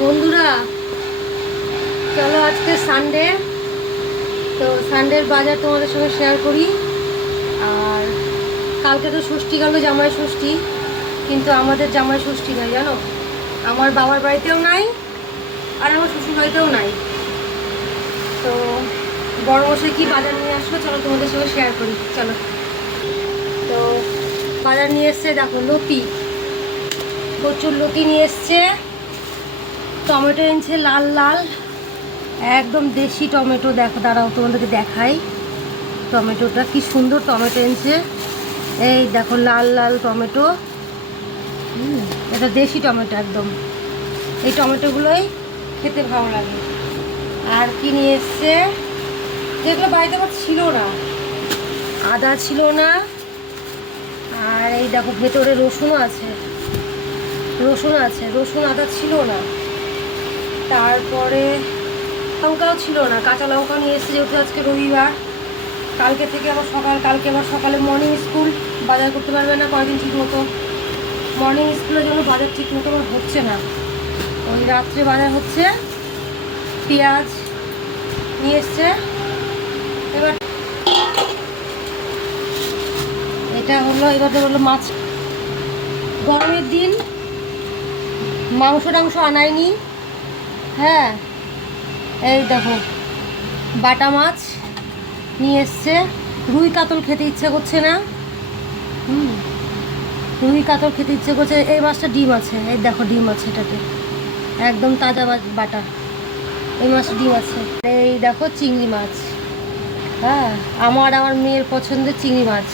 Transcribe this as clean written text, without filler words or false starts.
বন্ধুরা, চলো আজকে সানডে, তো সানডের বাজার তোমাদের সঙ্গে শেয়ার করি। আর কালকে তো ষষ্ঠী গেল, জামাই ষষ্ঠী, কিন্তু আমাদের জামাই ষষ্ঠী নয় জানো, আমার বাবার বাড়িতেও নাই আর আমার শ্বশুর বাড়িতেও নাই। তো বড় মশাই কি বাজার নিয়ে আসলো চলো তোমাদের সঙ্গে শেয়ার করি। চলো, তো বাজার নিয়ে এসছে, দেখো লতি, প্রচুর লতি নিয়ে এসছে। টমেটো এনেছে লাল লাল, একদম দেশি টমেটো। দেখো, দাঁড়াও তোমাদেরকে দেখাই, টমেটোটা কি সুন্দর টমেটো এনেছে। এই দেখো লাল লাল টমেটো, এটা দেশি টমেটো একদম। এই টমেটোগুলোই খেতে ভালো লাগে। আর কি নিয়ে এসছে, যেগুলো বাড়িতে আমার ছিল না, আদা ছিল না। আর এই দেখো ভেতরে রসুনও আছে, রসুন আদা ছিল না। তারপরে লঙ্কাও ছিল না, কাঁচা লঙ্কা নিয়ে এসেছে, যেহেতু আজকে রবিবার। কালকে আবার সকালে মর্নিং স্কুল, বাজার করতে পারবে না কয়েকদিন ঠিক মতো। মর্নিং স্কুলের জন্য বাজার ঠিক মতো আমার হচ্ছে না, ওই রাত্রে বাজার হচ্ছে। পেঁয়াজ নিয়ে এসছে। এবার এটা হলো মাছ, গরমের দিন মাংস টাংস আনায়নি। হ্যাঁ, এই দেখো বাটা মাছ নিয়ে এসছে। রুই কাতল খেতে ইচ্ছে করছে না, রুই কাতল খেতে ইচ্ছে করছে। এই মাছটা ডিম আছে, এই দেখো ডিম আছে, এটাতে একদম তাজা বাটা। এই মাছটা ডিম আছে। এই দেখো চিংড়ি মাছ, হ্যাঁ আমার মেয়ের পছন্দের চিংড়ি মাছ।